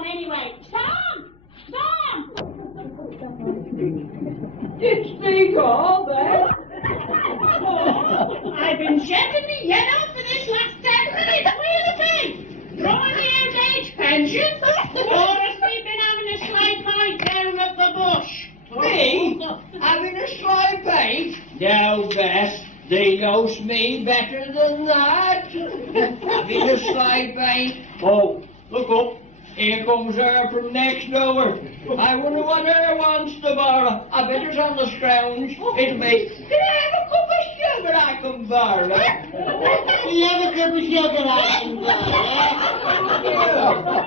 on anyway? Tom! Tom! It's the girl there. Oh, I've been shouting me head off for this last 10 minutes. Where's the thing? Drawing me out age pension? Or has we been having a sleigh fight down at the bush? Me? Having a sly bait? No, Bess. They knows me better than that. Having a sly bait? Oh, look up. Here comes her from next door. I wonder what her wants to borrow. I bet it's on the scrounge. It'll be, can I have a cup of sugar I can borrow? You have a cup of sugar I can borrow?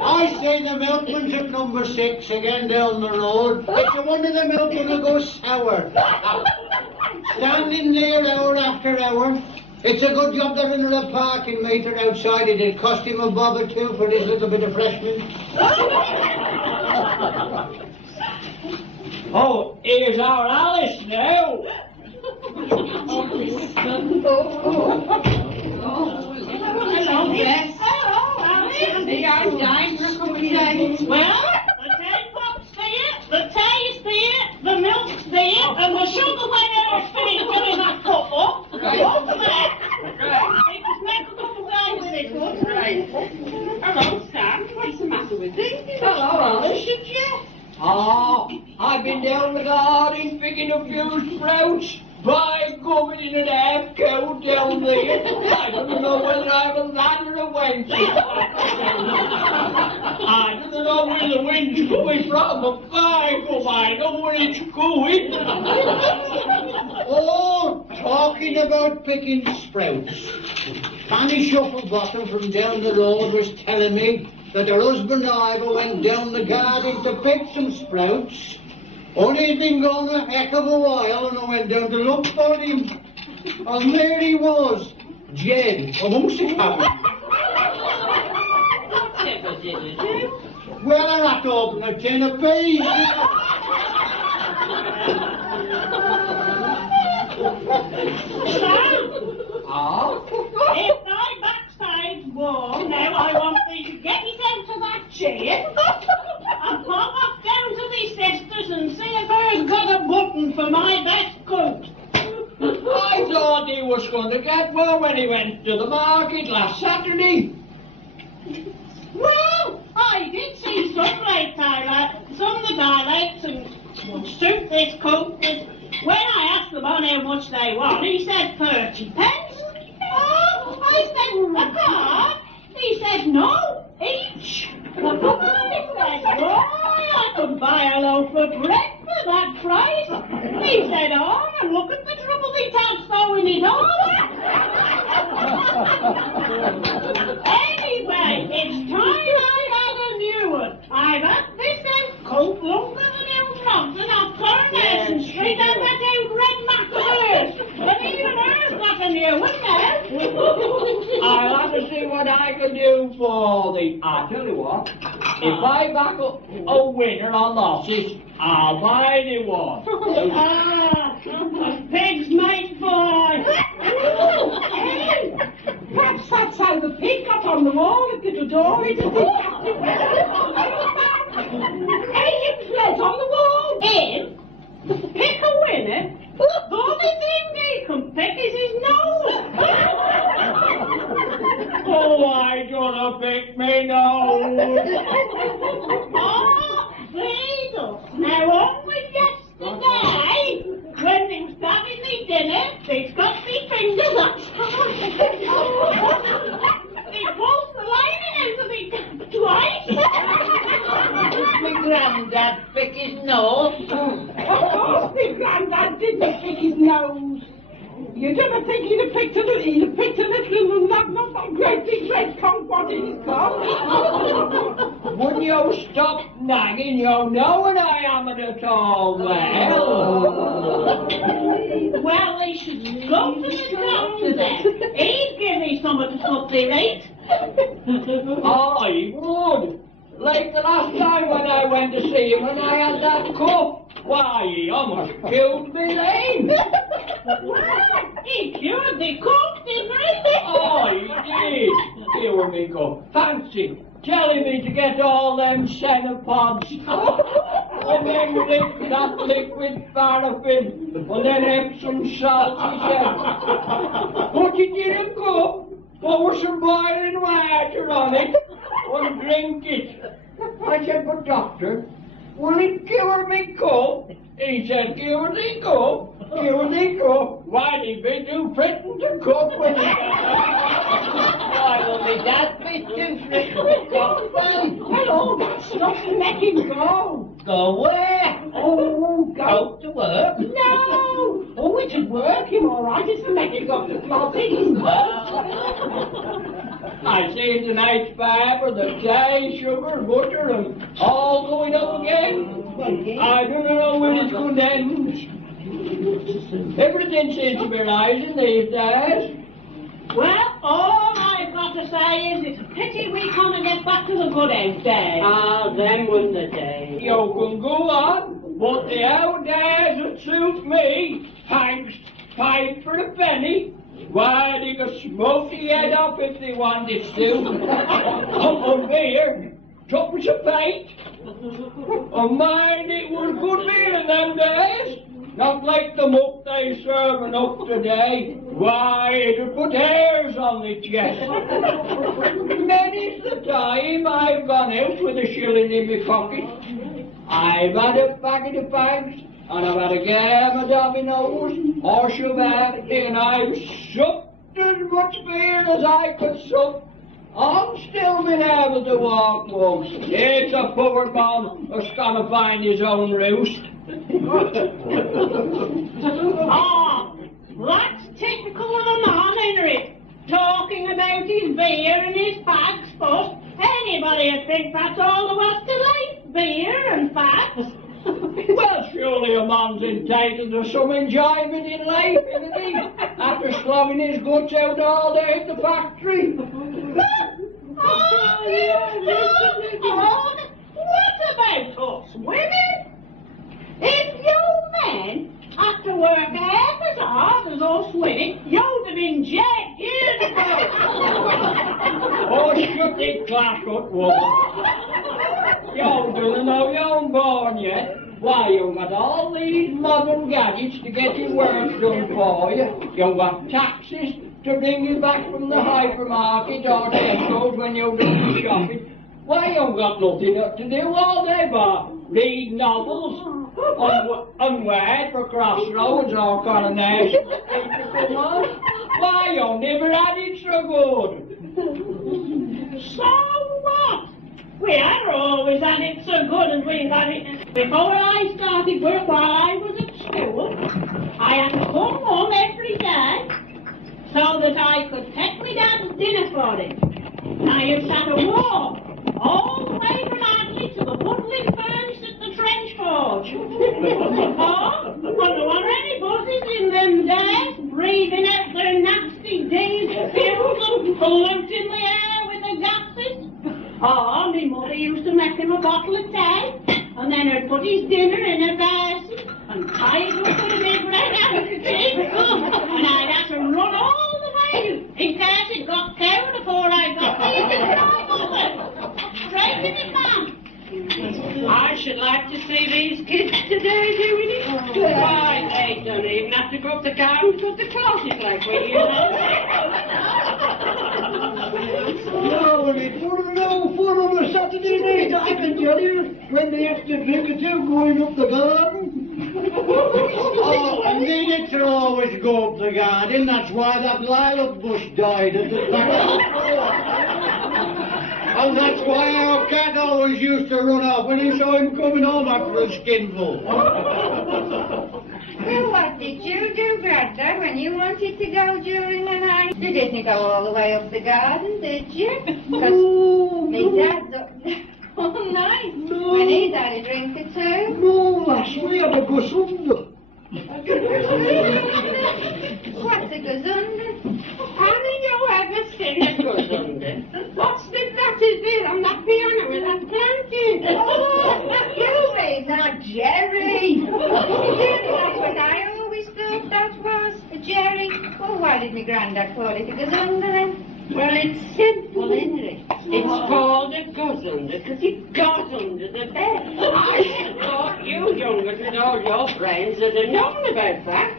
I say the milkman's at number 6 again down the road. It's a wonder the milk will go sour. Standing there hour after hour. It's a good job they're in a parking meter outside. It'll cost him a bob or two for this little bit of freshman. Oh, here's our Alice now. Hello, yes. Hello, Alice. They are dying for a cup of tea. Well, the teapot's there, the tea's there, the milk's there, and the sugar went out of filling that cup up. Go for that. It was meant to come away with it, wasn't it? Hello, Sam. What's the matter with you? Hello, Alice. I've been down the garden picking a few sprouts. By going in an half coat down there. I don't know whether I'm a lad or a wench. I don't know where the wind's coming from, but by God, I know where it's going. Oh, talking about picking sprouts. Fanny Shufflebottom from down the road was telling me that her husband Ivor went down the garden to pick some sprouts. Only he'd been gone a heck of a while, and I went down to look for him. And there he was, Jen, amongst the cabin. Whatever did it do? Well, I had to open a tin of peas. If my backside's warm, now I want thee to get it out of that chair and pop off down to thee sisters and see if her's got a button for my best coat. I thought he was going to get one when he went to the market last Saturday. Well, I did see some of the dilates and would suit this coat. When I asked the man how much they want, he said 30 pence. Oh, I said, a card? He said, no, each. I said, why, I could buy a loaf of bread for that price. He said, oh, and look at the trouble he'd have sewing it on. Anyway, it's time I had a new one. I've had this out coat longer than out front, and I've Coronation Street and that out red mackerels. And even hers got a new one now. I'll have to see what I can do for thee. I'll tell you what, if I back up a winner on losses, I'll buy thee one. A pig's mate boy. Hey, perhaps that's how the pig got on the wall at the door. It is Hey, you let on the wall. Him? Pick a winner? The only thing he can pick is his nose. Oh, I gonna pick me nose. Oh, Beadle. Now, only yesterday, when they was having me dinner, they've got me fingers up. They pulled the lining out of me twice. My granddad pick his nose. Of course, my granddad didn't pick his nose. You didn't think he'd have picked a little not that great big red coat what he's got. Wouldn't you stop nagging? You know what I am at all well. Well, they should go to the doctor then. He'd give me something to put their rate. I would. Like the last time when I went to see him and I had that cough. Why, he almost killed me then. Well, he cured the cough, didn't he? Oh, he did. Cure me cough. Fancy, telling me to get all them cenopods, and then lick that liquid paraffin, and then Epsom salt, he said. Put it in a cup, pour some boiling water on it, and drink it. I said, but doctor, will it cure me cough? He said, cure the cough? Cure the cough? Why, he'd be too frightened to cough with it. Why will me dad be too frightened to cough then? Well, all that stuff to make him go. Go where? Oh, Go to work? No! Oh, it should work him all right. It's to make him go to flossing. I see tonight's paper, the tea, sugar, butter, and all going up again. I don't know when it's going to end. Everything seems to be rising these days. Well, all I've got to say is it's a pity we can't get back to the good old days. Ah, them were the days. You can go on, but the old days that suit me, Hanks, pipe for a penny. Why, they could smoke the head off if they wanted to. And beer, tuppence a pint. And mind, it was good beer in them days. Not like the muck they serving up today. Why, it'd put hairs on the chest. Many's the time I've gone out with a shilling in my pocket. I've had a packet of fags, and I've had a game of dominoes, or Chevalier, and I've supped as much beer as I could sup. I'm still been able to walk home. It's a poor man who's gonna find his own roost. Ah, that's typical of a man, Henry. Talking about his beer and his fags first. Anybody would think that's all there was to life, beer and fags. Well, surely a man's entitled to some enjoyment in life, isn't he? After slogging his guts out all day at the factory. Oh, what about us women? If you men had to work half as hard as us women, you'd have been dead years ago. Oh, shut it, class-cut woman. You don't know you ain't born yet. Why, you've got all these modern gadgets to get your work done for you. You've got taxis to bring you back from the hypermarket or Tesco's when you're doing the shopping. Why, you've got nothing to do all day but read novels and wait for crossroads or coronation. Why, you never had it so good. So what? We had always had it so good as we've had it. Before I started work while I was at school, I had to come home every day so that I could take my dad's dinner for him. I used to have to walk all the way from Hadley to the woodland furnace at the trench forge. Oh, there weren't any buses in them days, breathing out their nasty diesel fumes and polluting the air with the gases. Oh, my mother used to make him a bottle of tea, and then he'd put his dinner in a basin and tie it up with a big red handkerchief, and I'd have to run all the way in case it got cold before I got there. Straight in it, man. I should like to see these kids today doing it. Why, they don't even have to go up the car and put the closet like we used to. No, and it's one of no fun on a Saturday night, I can tell you, when they have to drink or two going up the garden. Oh, and the idiots always go up the garden, that's why that lilac bush died at the back. And that's why our cat always used to run off when he saw him coming home after a skinful. Well, what did you do, Grandad, when you wanted to go during the night? You didn't go all the way up the garden, did you? Because me dad's up there all night. No. When he's had a drink or two. No, lass, we had a gazunder. What's a gazunder? Haven't you ever seen a gazunder? What's the that is there on that piano with that clanking? Oh, you mean not Jerry. That's what I always thought that was, a Jerry. Well, why did my Grandad call it a gazunder then? Well, it's simple, isn't it? It's called a guzzler because it goes under the bed. I should have thought you youngers with all your brains would have known about that.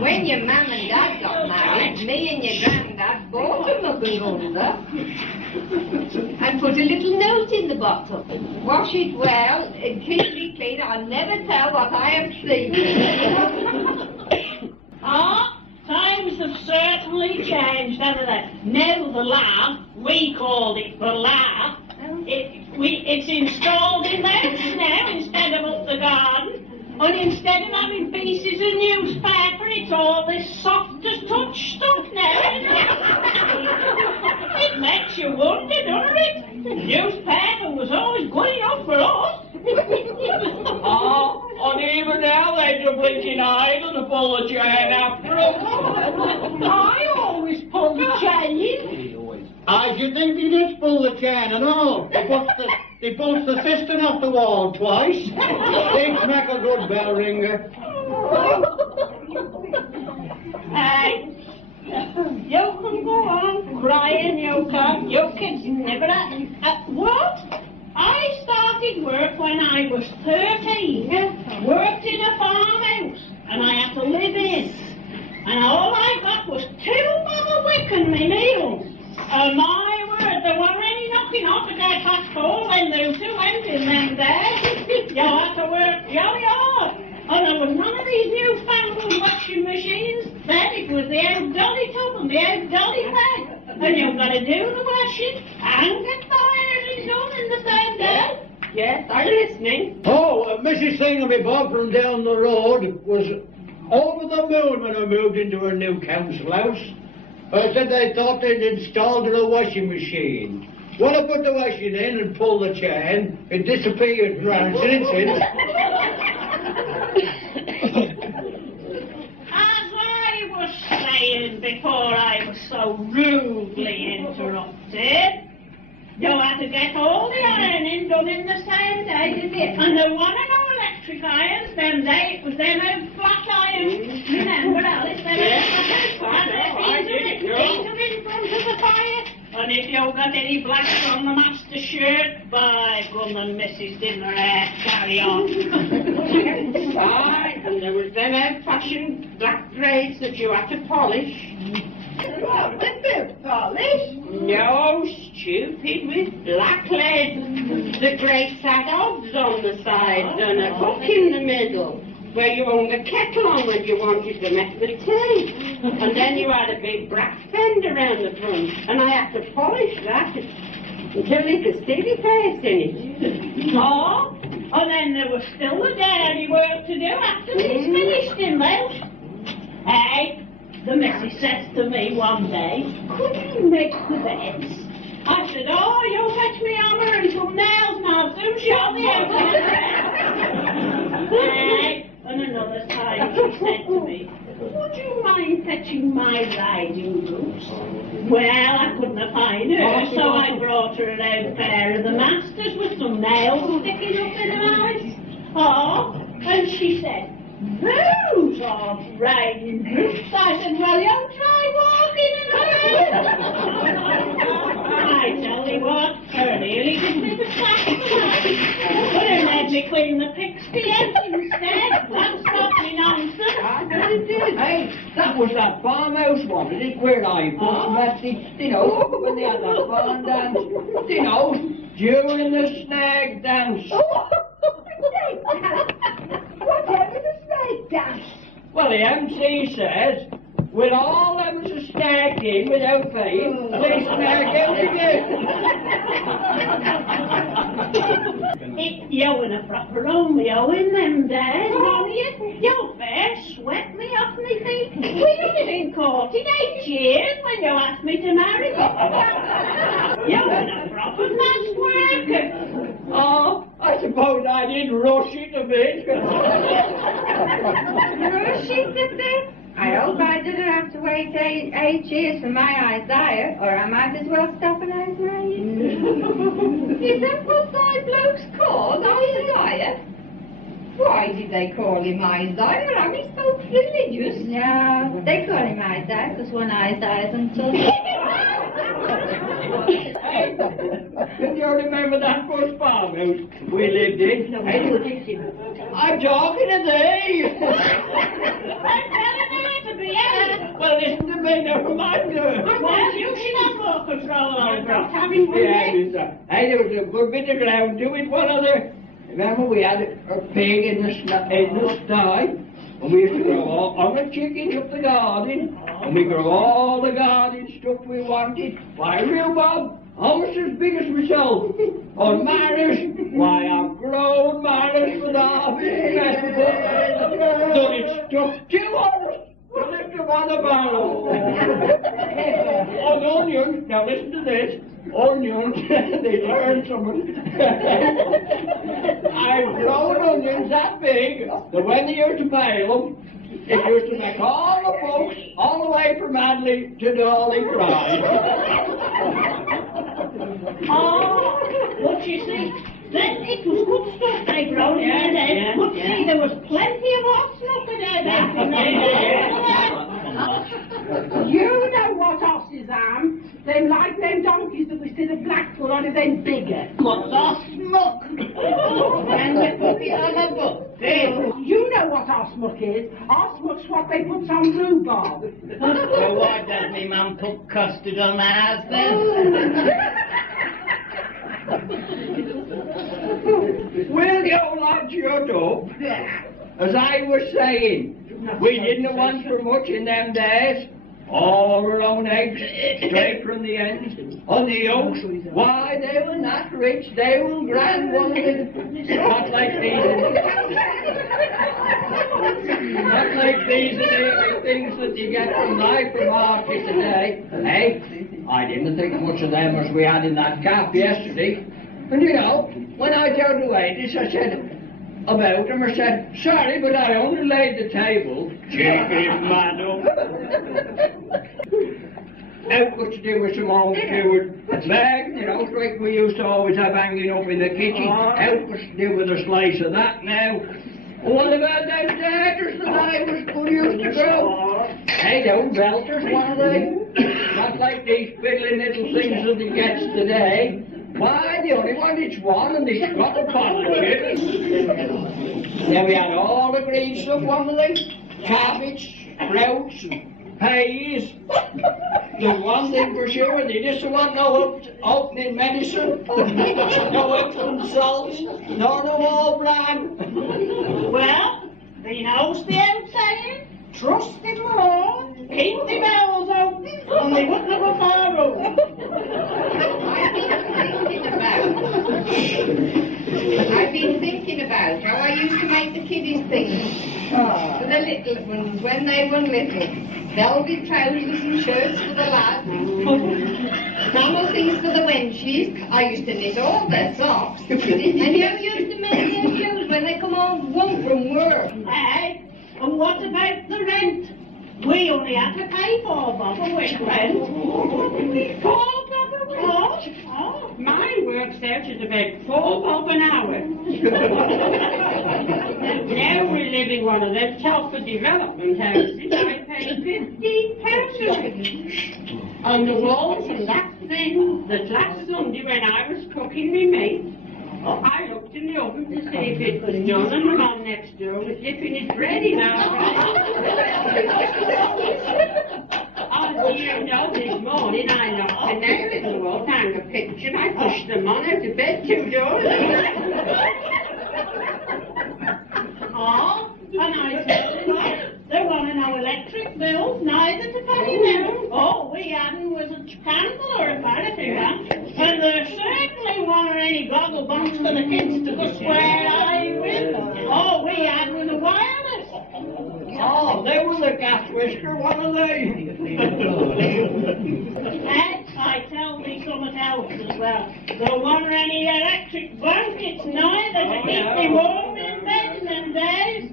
When your mum and dad got married, me and your granddad bought a mug and guzzler and put a little note in the bottom. Wash it well and keep it clean. I'll never tell what I have seen. Times have certainly changed, haven't they? Now the laugh, we called it the laugh. It's installed in the house now instead of up the garden. And instead of having pieces of newspaper, it's all this soft as touch stuff now. It makes you wonder, doesn't it? Newspaper was always good enough for us. And even now they're a blinking idle to pull the chain after them. I always pull the chain. I should think they did pull the chain and all. They bounced the cistern off the wall twice. They'd make a good bell ringer. Hey, you can go on crying, you can. You kids never had... what? I started work when I was 13. Worked in a farmhouse, and I had to live in. And all I got was 2 bob a week and my meals. My word, there weren't any knocking off the guy past 4 when there was 2 went in them days. You had to work jolly hard. And there was none of these newfangled washing machines. Then it was the old dolly tub and the old dolly bag. And you've got to do the washing and get the ironing done in the same day. Yes, I'm listening. Mrs. Thingamabob from down the road was over the moon when I moved into her new council house. I said they thought they'd installed a washing machine. When I put the washing in and pulled the chain, it disappeared from our since. As I was saying before I was so rudely interrupted, you had to get all the ironing done in the same day, didn't it? And there weren't no electric irons them days. It was them old flat irons. Remember, Alice? Them old flat irons. Heater in front of the fire. And if you got any blacks on the master shirt, by goodness, Mrs. didn't her hair carry on. Right, and there was them old-fashioned black grades that you had to polish. What, the boot polish? No, stupid, with black lead. The great fat odds on the sides and a hook in the middle, where you hung a kettle on when you wanted to make the tea. And then you had a big brass fender around the front, and I had to polish that until you could see the face in it. And then there was still the dairy work to do after it's finished in those. Hey, the missus says to me one day, could you make the beds? I said, you'll fetch me hammer and some nails and I'll soon shut the house. Hey, and another time she said to me, would you mind fetching my riding boots? Well, I couldn't find her, so I brought her an old pair of the masters with some nails sticking up in her eyes. And she said, those are riding boots. I said, well, you try walking in them. I tell you what, her nearly did me the sack of the night. But her made me clean the pigsty out instead. That stopped me nonsense. I bet it did. Hey, that was that farmhouse one, isn't it? Where I put Matty, when they had that barn dance, during the snag dance. Whatever the snake dance? Well, the MC says, with all them was snagged in without paying, they snagged out again. You in a proper Romeo in them days, weren't you? You fair swept me off my feet. We only been courting 8 years when you asked me to marry you. You in a proper match worker. I suppose I did rush it a bit. Rush it a bit? I hope I didn't have to wait 8 years for my Isaiah, or I might as well stop an Isaiah. Is that what thy bloke's called, Isaiah? Why did they call him Isaiah? I mean, so religious. No, they call him Isaiah because one Isaiah's until... Hey, can you remember that first farmhouse we lived in? I'm talking to thee. I'm telling you to behave. Well, listen to me, never mind her. Well, you should have more control over it. Hey, there was a good bit of ground to it, one other. Remember, we had a pig in the sty, and we used to grow all the chickens up the garden, and we grew all the garden stuff we wanted. Why, real Bob, almost as big as myself. On Maris, why, I've grown Maris for the festival. Done it stuff 200 to lift them on the barrel. On onions, now listen to this. Onions, they learn something. I've grown onions that big that when they used to bale them, it used to make all the folks all the way from Hadley to Dolly cry. Oh, but you see, then it was good stuff they grown in there then. But see, there was plenty of hot snuff in there then from You know what horses are? Them like them donkeys that we see the Blackpool on, them bigger. What's a smoke? And they put it on a book. You know what horsemuck is? Horsemuck's what they put on rhubarb. Well, why does me mum put custard on ours then? Will you lads shut up? As I was saying, we didn't want for much in them days. All our own eggs, straight from the ends. On the yolks, why, they were not rich, they were grand ones. Not like these. Not like these things that you get from life from market today. Hey, I didn't think much of them as we had in that calf yesterday. And you know, when I told the waitress, I said about him, I said, sorry, but I only laid the table. Chicken, madam. Out what's to do with some old steward bag, you know, like we used to always have hanging up in the kitchen. Out what's to do with a slice of that now. What about those daughters that I was used to grow? Hey, those belters, what are they? Not like these fiddling little things that he gets today. Why, the only one is one, and he's got a pot of chips. Then we had all the green stuff, one of them. Cabbage, sprouts, and peas. There's one thing for sure, they just don't want no opening medicine, no Epsom salts, no all bran. Well, you know the old saying? Trust in the Lord, keep the bowels open, and they wouldn't have a fire room. I've been thinking about how I used to make the kiddies things for the little ones when they were little. Velvet trousers and shirts for the lads. Flannel things for the wenches. I used to knit all their socks. And you used to make their shoes when they come home from work. Hey, and what about the rent? We only had to pay $4 bob a week rent. $4 bob a week? Oh, mine works out at about $4 bob an hour. Now we live in one of them Telford development houses. I pay £15 a week. On the walls and that thing, that last Sunday when I was cooking me meat, I looked in the oven to see if it was done, and the man next door was dipping his bread in our Oh, you know, this morning I knocked a nail in the wall to hang a picture, and I pushed them on out of bed 2 doors. Oh, and I said, there wasn't no electric bills, neither to pay now. All we hadn't was a candle or a paraffin lamp, and there certainly weren't any goggle box for the kids to go square eye with. All we had was a wireless. Oh, they were the gas whisker, what are they? And I tell thee something else as well. There weren't any electric blankets neither to keep me warm in bed in them days.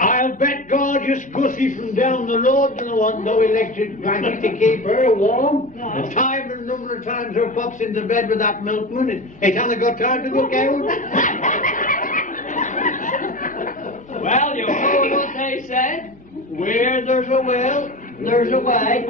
I'll bet gorgeous Gussie from down the road doesn't want no electric blanket to keep her warm. The time and number of times her pops into bed with that milkman, it hasn't got time to look out. Well, you know what they said? Where there's a will, there's a way.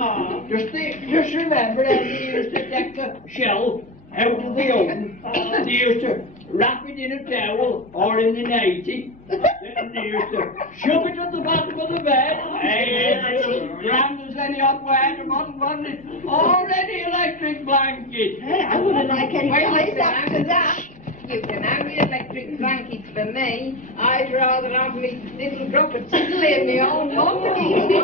Just remember how they used to take the shell out of the oven. They used to wrap it in a towel or in the nightie. And they used to shove it at the bottom of the bed. And grand as any hot water bottom, wasn't it? Already electric blanket. I wouldn't like any place after that. You can have the electric blankets for me. I'd rather have me little drop of tiddly in my own monkey.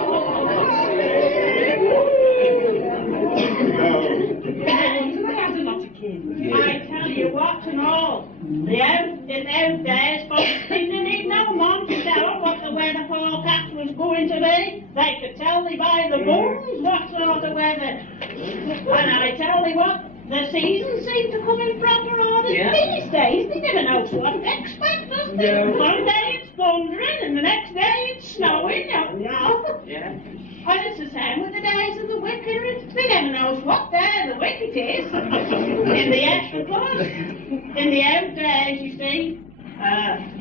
I tell you what and all, in those days, folks didn't need no one to tell what the weather forecast was going to be. They could tell me by the moons what sort of weather. And I tell you what, the seasons seem to come in proper order these days. They never know what to expect, does they? One day it's thundering and the next day it's snowing. Yeah. And it's the same with the days of the wicket. They never knows what day the wicket is. In the old days, you see,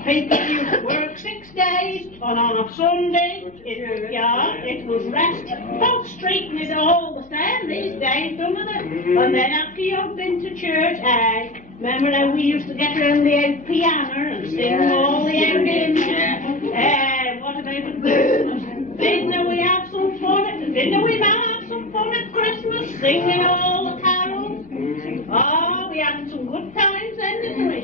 people used to work 6 days, and on a Sunday, it was rest. Folks treating it all the same these days, don't they? And then after you've been to church, remember how we used to get around the old piano and sing all the old hymns? What about the Christmas? Didn't we have some fun? Didn't we have some fun at Christmas, singing all the carols? Oh, we had some good times then, didn't we?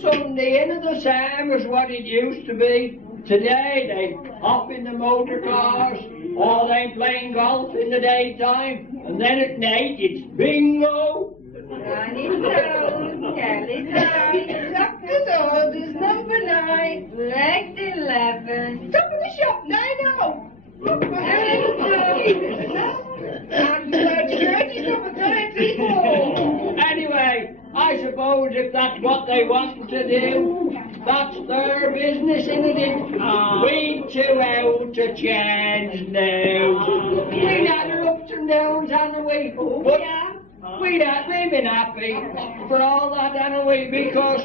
Sunday ain't the same as what it used to be. Today they hop in the motor cars, or they playing golf in the daytime, and then at night it's bingo. Johnny Jones, Kelly Jones, Doctor's orders, number 9, leg 11. Top of the shop, 9-0. Anyway, I suppose if that's what they want to do, that's their business, isn't it? We too out to change now. We had our ups and downs, haven't we? But we've been happy for all that, haven't we? Because